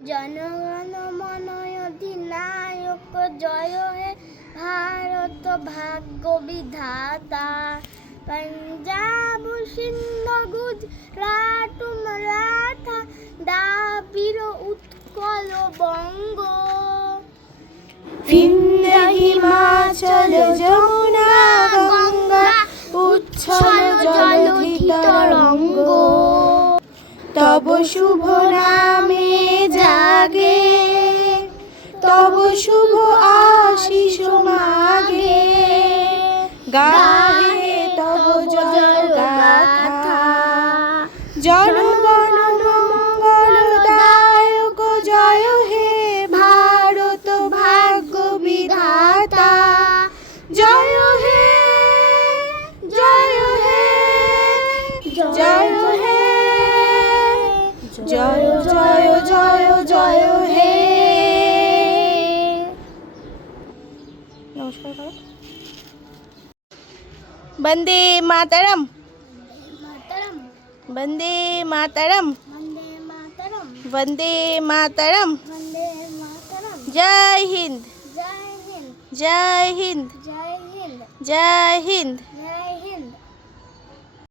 জনগণ মন অধিনায়ক জয় হে ভারত ভাগ্য বিধাতা। পঞ্জাব সিন্ধ গুজরাট মারাঠা দ্রাবিড় উৎকল বঙ্গ। বিন্ধ্য হিমাচল যমুনা গঙ্গা উচ্ছল জলধি তরঙ্গ। তব শুভ নামে জাগে, তব শুভ আশিস মাগে। গাহে তব জয় গাথা, জনগণ মঙ্গলদায়ক জয় হে ভারত ভাগ্য বিধাতা। জয় হে, জয় হে, জয় হে, জয় জয় জয় জয় হে। নমস্কার করো। বন্দে মাতরম, মাতরম বন্দে মাতরম, বন্দে মাতরম, বন্দে মাতরম। বন্দে মাতরম। জয় হিন্দ, জয় হিন্দ, জয় হিন্দ, জয় হিন্দ। জয় হিন্দ।